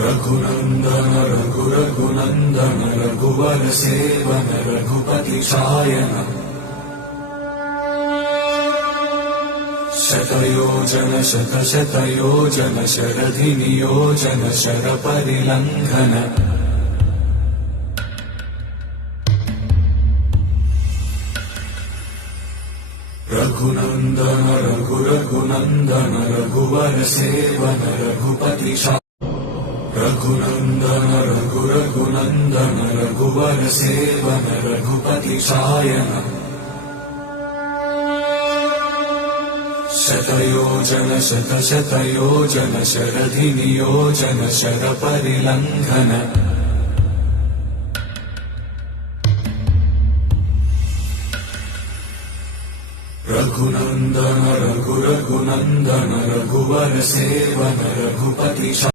रघुनन्दन रघुरघुनन्दन रघुवर seven Raghupati Shayan शतयोजन शतशतयोजन शरधि नियोजन शरपरिलङ्घन रघुनन्दन रघुरघुनन्दन रघुवर seven Raghupati Raghunandan रघुरघुनन्दन रघुवर seven Raghupati Shayan शतयोजन शतशतयोजन शरधि नियोजन शरपरिलङ्घन रघुनन्दन रघुरघुनन्दन रघुवर seven Raghupati